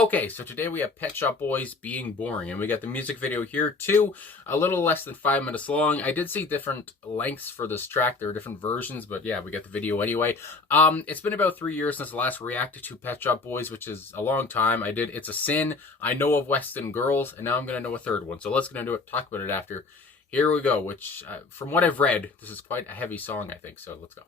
Okay, so today we have Pet Shop Boys Being Boring, and we got the music video here too, a little less than 5 minutes long. I did see different lengths for this track. There are different versions, but yeah, we got the video anyway. It's been about 3 years since I last reacted to Pet Shop Boys, which is a long time. I did It's a Sin, I Know of Weston Girls, and now I'm going to know a third one. So let's talk about it after. Here we go, which, from what I've read, this is quite a heavy song, I think, so let's go.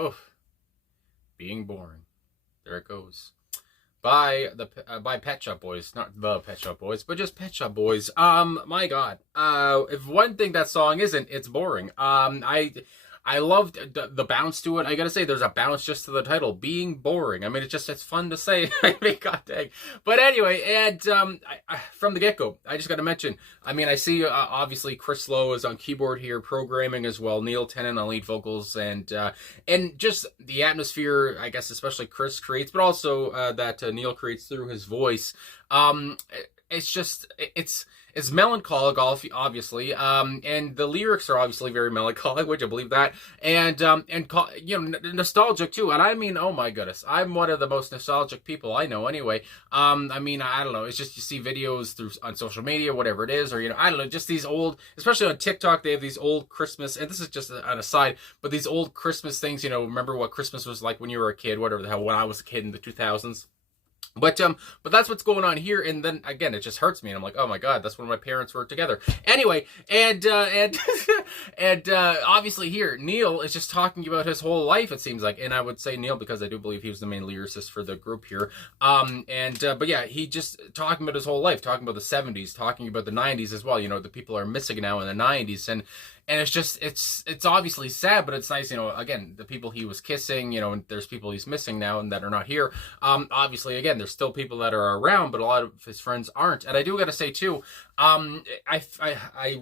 Oh, being boring. There it goes. By Pet Shop Boys, not the Pet Shop Boys, but just Pet Shop Boys. My God. If one thing that song isn't, it's boring. I loved the bounce to it. I gotta say, there's a bounce just to the title, being boring. I mean, it's fun to say. I mean, god dang. But anyway, and from the get-go, I just gotta mention, I mean, I see obviously Chris Lowe is on keyboard here, programming as well, Neil Tennant on lead vocals, and just the atmosphere, I guess, especially Chris creates, but also that Neil creates through his voice. It's just, it's melancholic, obviously, and the lyrics are obviously very melancholic, would you believe that? And you know, nostalgic too. And I mean, oh my goodness, I'm one of the most nostalgic people I know anyway. I mean, I don't know, it's just you see videos on social media, whatever it is, or, you know, I don't know, just these old, especially on TikTok, they have these old Christmas, and this is just an aside, but these old Christmas things, you know, remember what Christmas was like when you were a kid, whatever the hell, when I was a kid in the 2000s. But that's what's going on here, and then again, it just hurts me, and I'm like, oh my god, that's when my parents were together. Anyway, and obviously here, Neil is just talking about his whole life, it seems like, and I would say Neil because I do believe he was the main lyricist for the group here. But yeah, he just talking about his whole life, talking about the 70s, talking about the 90s as well. You know, the people are missing now in the 90s, and it's just, it's obviously sad, but it's nice, you know, again, the people he was kissing, you know, and there's people he's missing now and that are not here. Obviously, again, there's still people that are around, but a lot of his friends aren't. And I do got to say, too, I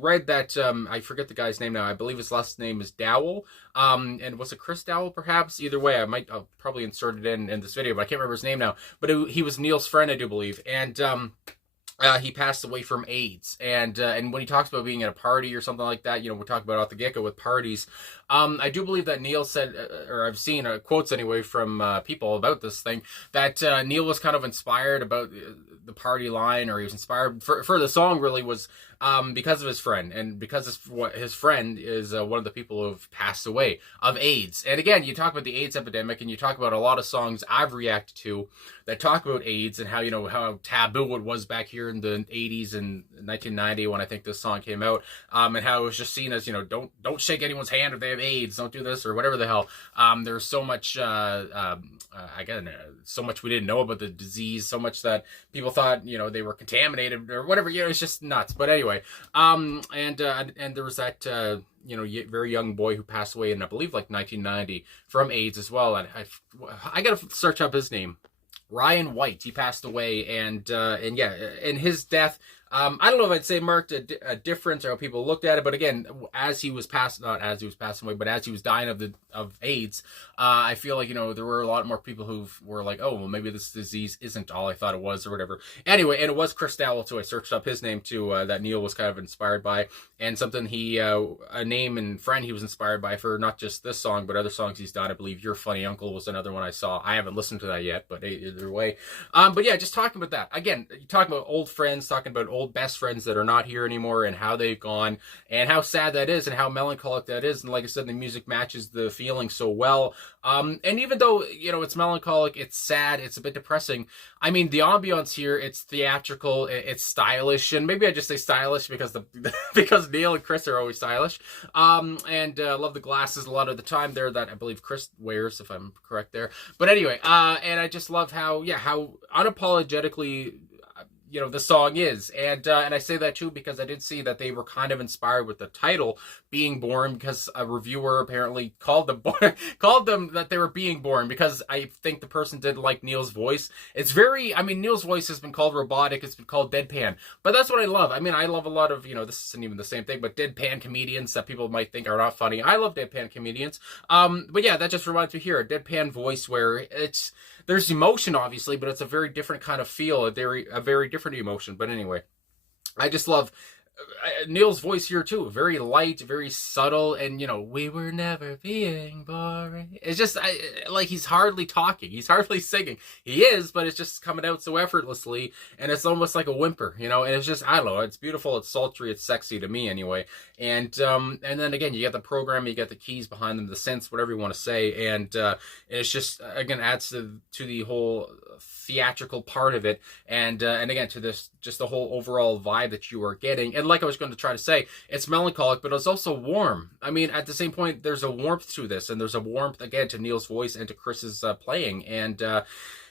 read that, I forget the guy's name now, I believe his last name is Dowell, and was it Chris Dowell, perhaps? Either way, I'll probably insert it in this video, but I can't remember his name now. But he was Neil's friend, I do believe, and he passed away from AIDS, and when he talks about being at a party or something like that, you know, we're talking about off the get-go with parties. I do believe that Neil said, or I've seen quotes anyway from people about this thing, that Neil was kind of inspired about the party line, or he was inspired for the song really was because of his friend, and because his friend is one of the people who have passed away of AIDS. And again, you talk about the AIDS epidemic, and you talk about a lot of songs I've reacted to that talk about AIDS and how, you know, how taboo it was back here in the 80s and 1990 when I think this song came out, and how it was just seen as, you know, don't shake anyone's hand if they have AIDS, don't do this, or whatever the hell. There's so much, again, so much we didn't know about the disease, so much that people thought, you know, they were contaminated or whatever. You know, it's just nuts. But anyway, and there was that, you know, very young boy who passed away in, I believe, like 1990 from AIDS as well. And I gotta search up his name. Ryan White, he passed away, and yeah, and his death, I don't know if I'd say marked a difference or how people looked at it, but again, as he was passing away, but as he was dying of AIDS, I feel like, you know, there were a lot more people who were like, oh, well, maybe this disease isn't all I thought it was, or whatever. Anyway, and it was Chris Dowell too. I searched up his name too, that Neil was kind of inspired by, and something a name and friend he was inspired by for not just this song, but other songs he's done. I believe Your Funny Uncle was another one I saw. I haven't listened to that yet, but either way. But yeah, just talking about that. Again, talking about old friends, talking about old best friends that are not here anymore and how they've gone and how sad that is and how melancholic that is. And like I said, the music matches the feeling so well. And even though, you know, it's melancholic, it's sad, it's a bit depressing. I mean, the ambiance here, it's theatrical, it's stylish, and maybe I just say stylish because because Neil and Chris are always stylish. And love the glasses a lot of the time there that I believe Chris wears, if I'm correct there. But anyway, and I just love how unapologetically, you know, the song is, and I say that too because I did see that they were kind of inspired with the title being boring, because a reviewer apparently called them that they were being boring, because I think the person didn't like Neil's voice. It's very, I mean, Neil's voice has been called robotic, it's been called deadpan, but that's what I love. I mean, I love a lot of, you know, this isn't even the same thing, but deadpan comedians that people might think are not funny. I love deadpan comedians. But yeah, that just reminds me here, a deadpan voice where there's emotion obviously, but it's a very different kind of feel, a very different emotion. But anyway, I just love Neil's voice here too, very light, very subtle, and, you know, we were never being boring. It's just like he's hardly talking, he's hardly singing. He is, but it's just coming out so effortlessly, and it's almost like a whimper, you know. And it's just, I don't know, it's beautiful, it's sultry, it's sexy to me anyway. And then again, you get the program, you get the keys behind them, the synths, whatever you want to say, and it's just, again, adds to the whole theatrical part of it, and again, to this, just the whole overall vibe that you are getting. And and like I was going to try to say, it's melancholic, but it's also warm. I mean, at the same point, there's a warmth to this, and there's a warmth, again, to Neil's voice and to Chris's playing, and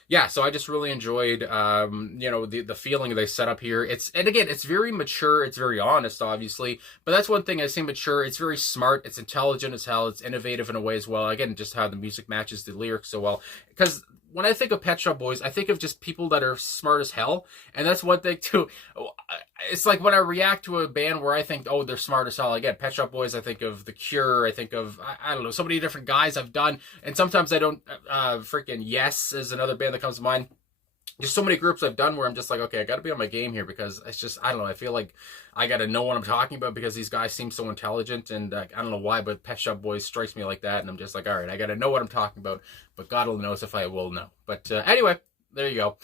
yeah, so I just really enjoyed, the feeling they set up here. And again, it's very mature, it's very honest, obviously, but that's one thing I say mature. It's very smart, it's intelligent as hell, it's innovative in a way as well. Again, just how the music matches the lyrics so well, because when I think of Pet Shop Boys, I think of just people that are smart as hell, and that's one thing too. It's like when I react to a band where I think, oh, they're smart as hell. Again, Pet Shop Boys, I think of The Cure, I think of, I don't know, so many different guys I've done, and sometimes I don't, freaking Yes is another band that comes to mind. Just so many groups I've done where I'm just like, okay, I got to be on my game here, because it's just, I don't know, I feel like I got to know what I'm talking about because these guys seem so intelligent, and I don't know why, but Pet Shop Boys strikes me like that, and I'm just like, all right, I got to know what I'm talking about, but God only knows if I will know. But anyway, there you go.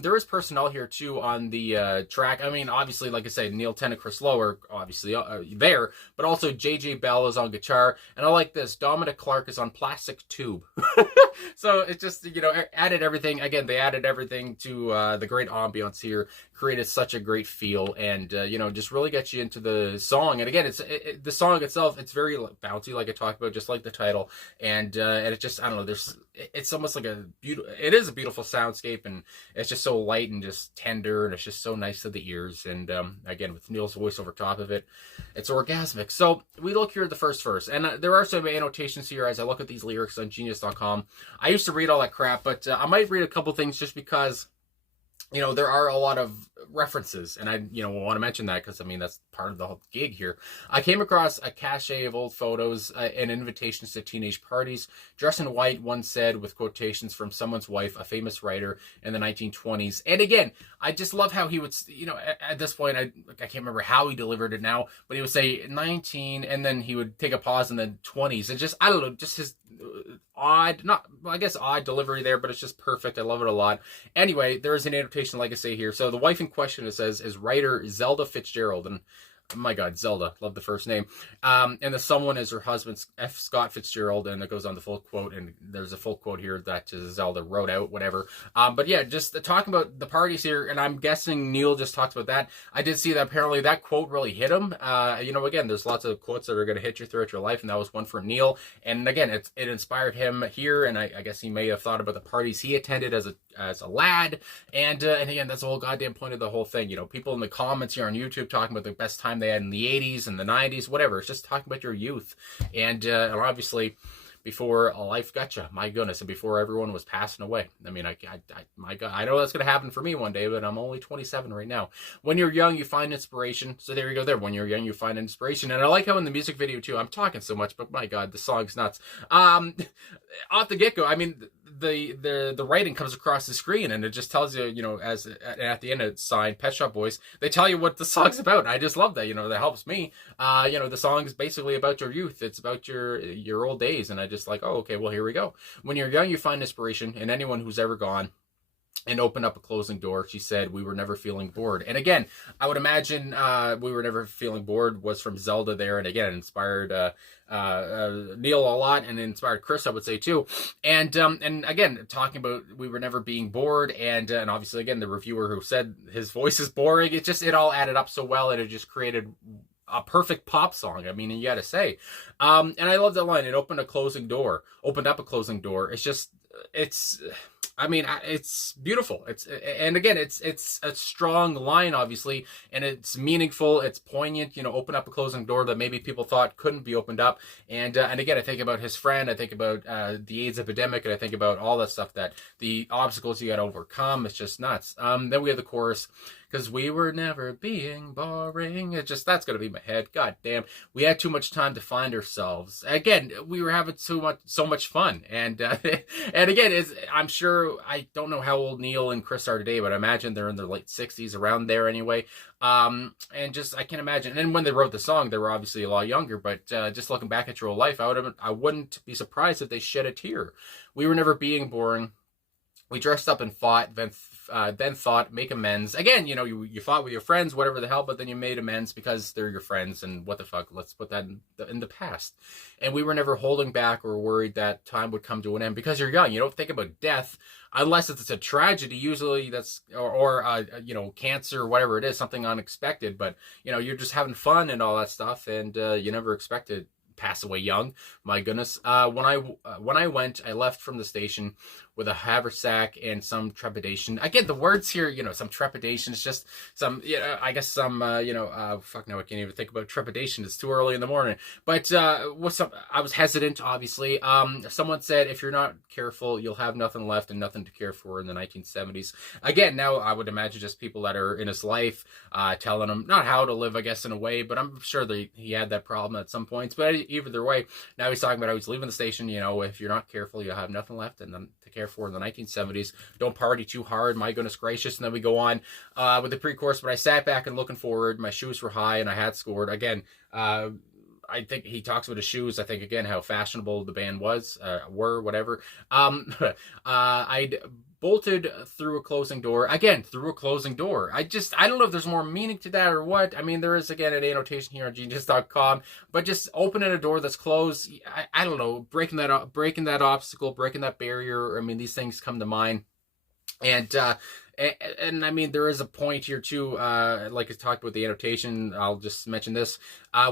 There is personnel here too on the track. I mean, obviously, like I said, Neil Tennant, Chris Lowe are obviously there, but also J.J. Bell is on guitar, and I like this. Dominic Clark is on plastic tube. So it just, added everything. Again, they added everything to the great ambiance here, created such a great feel, and just really gets you into the song. And again, the song itself, it's very bouncy, like I talked about, just like the title, and it just, I don't know, it's almost like it is a beautiful soundscape, and it's just so light and just tender, and it's just so nice to the ears. And again, with Neil's voice over top of it, it's orgasmic. So we look here at the first verse, and there are some annotations here as I look at these lyrics on Genius.com. I used to read all that crap, but I might read a couple things just because there are a lot of references, and I, want to mention that because, I mean, that's part of the whole gig here. I came across a cache of old photos and invitations to teenage parties. Dress in white, one said, with quotations from someone's wife, a famous writer in the 1920s. And again, I just love how he would, at this point, I can't remember how he delivered it now, but he would say 19, and then he would take a pause in the 20s. And just, I don't know, just his odd delivery there, but it's just perfect. I love it a lot. Anyway, there is an annotation, like I say here. So the wife in question, it says, is writer Zelda Fitzgerald. And oh my God, Zelda, love the first name. And the someone is her husband, F. Scott Fitzgerald, and it goes on the full quote, and there's a full quote here that Zelda wrote out, whatever. But yeah, just talking about the parties here, and I'm guessing Neil just talks about that. I did see that apparently that quote really hit him. Again, there's lots of quotes that are going to hit you throughout your life, and that was one from Neil. And again, it inspired him here, and I guess he may have thought about the parties he attended as a lad. And again, that's the whole goddamn point of the whole thing. People in the comments here on YouTube talking about the best time they had in the 80s and the 90s, whatever. It's just talking about your youth. And obviously, before life got you, my goodness, and before everyone was passing away. I mean, my God, I know that's going to happen for me one day, but I'm only 27 right now. When you're young, you find inspiration. So there you go there. When you're young, you find inspiration. And I like how in the music video, too, I'm talking so much, but my God, the song's nuts. Off the get-go, I mean, the writing comes across the screen, and it just tells you, as at the end it's signed Pet Shop Boys. They tell you what the song's about. I just love that. That helps me. The song's basically about your youth. It's about your old days, and I just like, oh, okay, well, here we go. When you're young, you find inspiration, and anyone who's ever gone and opened up a closing door, she said, we were never feeling bored. And again, I would imagine we were never feeling bored was from Zelda there, and again, it inspired Neil a lot, and inspired Chris, I would say, too. And again, talking about we were never being bored, and obviously, again, the reviewer who said his voice is boring, it all added up so well, and it just created a perfect pop song. I mean, you gotta say. And I love that line. It opened up a closing door. It's beautiful. It's a strong line, obviously, and it's meaningful. It's poignant. Open up a closing door that maybe people thought couldn't be opened up. And again, I think about his friend. I think about the AIDS epidemic, and I think about all that stuff, that the obstacles you got to overcome. It's just nuts. Then we have the chorus. Because we were never being boring. That's going to be my head. God damn. We had too much time to find ourselves. Again, we were having so much fun. And again, I'm sure, I don't know how old Neil and Chris are today, but I imagine they're in their late 60s, around there anyway. And just, I can't imagine. And when they wrote the song, they were obviously a lot younger, but just looking back at your whole life, I wouldn't be surprised if they shed a tear. We were never being boring. We dressed up and fought, then then thought, make amends. Again, you fought with your friends, whatever the hell, but then you made amends because they're your friends, and what the fuck, let's put that in the past. And we were never holding back or worried that time would come to an end, because you're young. You don't think about death unless it's a tragedy. Usually that's, or cancer or whatever it is, something unexpected. But, you're just having fun and all that stuff, and you never expect to pass away young. My goodness. When I went, I left from the station with a haversack and some trepidation. Again, the words here, some trepidation. It's just some, I guess some, fuck no, I can't even think about trepidation. It's too early in the morning. But I was hesitant, obviously. Someone said, if you're not careful, you'll have nothing left and nothing to care for in the 1970s. Again, now I would imagine just people that are in his life, telling him not how to live, I guess, in a way, but I'm sure he had that problem at some points. But either way, now he's talking about how he's leaving the station. If you're not careful, you'll have nothing left and then to care for in the 1970s. Don't party too hard, my goodness gracious. And then we go on with the pre-chorus. But I sat back and looking forward. My shoes were high and I had scored. Again, I think he talks about his shoes. I think, again, how fashionable the band were, whatever. I'd bolted through a closing door. Again, through a closing door. I don't know if there's more meaning to that or what. I mean, there is, again, an annotation here on genius.com, but just opening a door that's closed, I don't know, breaking that obstacle, breaking that barrier. I mean, these things come to mind. And I mean, there is a point here too, like I talked about the annotation, I'll just mention this,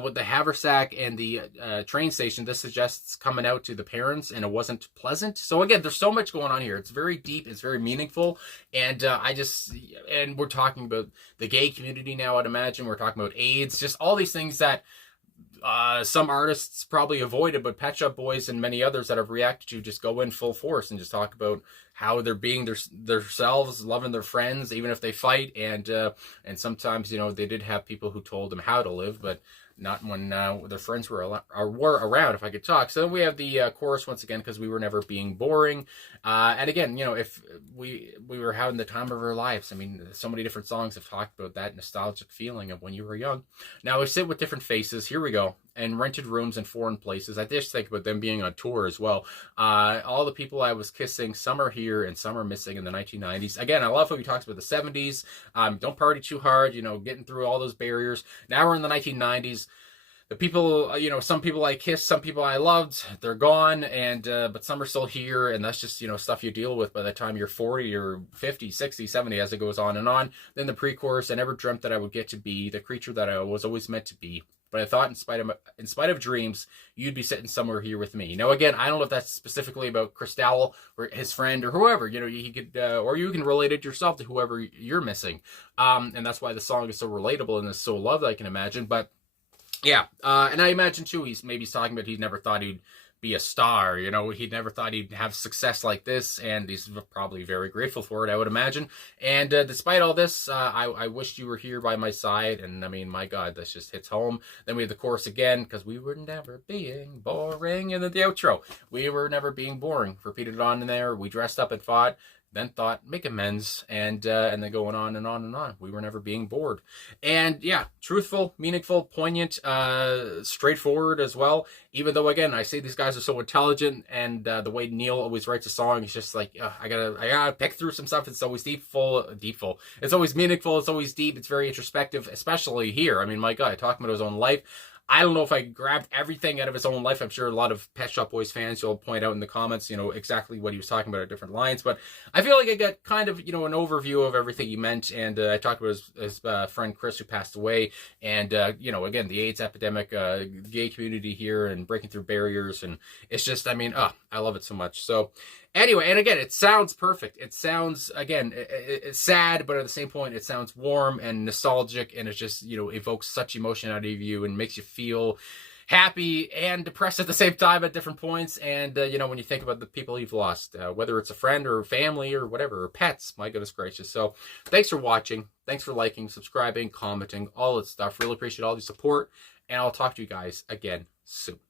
with the haversack and the train station, this suggests coming out to the parents, and it wasn't pleasant. So again, there's so much going on here. It's very deep, it's very meaningful, and and we're talking about the gay community now, I'd imagine. We're talking about AIDS, just all these things that some artists probably avoided, but Pet Shop Boys and many others that have reacted to just go in full force and just talk about how they're being themselves, loving their friends, even if they fight. And sometimes, they did have people who told them how to live, but not when their friends were around, if I could talk. So then we have the chorus once again, because we were never being boring. And again, if we were having the time of our lives. I mean, so many different songs have talked about that nostalgic feeling of when you were young. Now we sit with different faces. Here we go. And rented rooms in foreign places. I just think about them being on tour as well. All the people I was kissing, some are here and some are missing in the 1990s. Again, I love how he talks about the 70s. Don't party too hard, getting through all those barriers. Now we're in the 1990s. The people, some people I kissed, some people I loved, they're gone, and but some are still here, and that's just, stuff you deal with by the time you're 40 or 50, 60, 70, as it goes on and on. Then the pre-chorus, I never dreamt that I would get to be the creature that I was always meant to be. But I thought, in spite of dreams, you'd be sitting somewhere here with me. Now, again, I don't know if that's specifically about Christelle or his friend or whoever. He could, or you can relate it yourself to whoever you're missing. And that's why the song is so relatable and is so loved, I can imagine. But yeah, and I imagine too, he's talking about he never thought he'd be a star. He never thought he'd have success like this, and he's probably very grateful for it, I would imagine. And despite all this, I wished you were here by my side. And I mean, my God, this just hits home. Then we have the chorus again, because we were never being boring. And then the outro, we were never being boring, repeated on in there. We dressed up and fought, then thought, make amends, and then going on and on and on. We were never being bored. And yeah, truthful, meaningful, poignant, straightforward as well. Even though, again, I say these guys are so intelligent, and the way Neil always writes a song, it's just like, I gotta pick through some stuff. It's always deepful. It's always meaningful. It's always deep. It's very introspective, especially here. I mean, my God, talking about his own life. I don't know if I grabbed everything out of his own life. I'm sure a lot of Pet Shop Boys fans, you'll point out in the comments, exactly what he was talking about at different lines. But I feel like I got kind of, an overview of everything he meant. And I talked about his friend Chris, who passed away. And, again, the AIDS epidemic, gay community here, and breaking through barriers. And it's just, I mean, I love it so much. So anyway, and again, it sounds perfect. It sounds, again, it's sad, but at the same point, it sounds warm and nostalgic, and it just, evokes such emotion out of you and makes you feel happy and depressed at the same time at different points. And, when you think about the people you've lost, whether it's a friend or family or whatever, or pets, my goodness gracious. So thanks for watching. Thanks for liking, subscribing, commenting, all that stuff. Really appreciate all the support, and I'll talk to you guys again soon.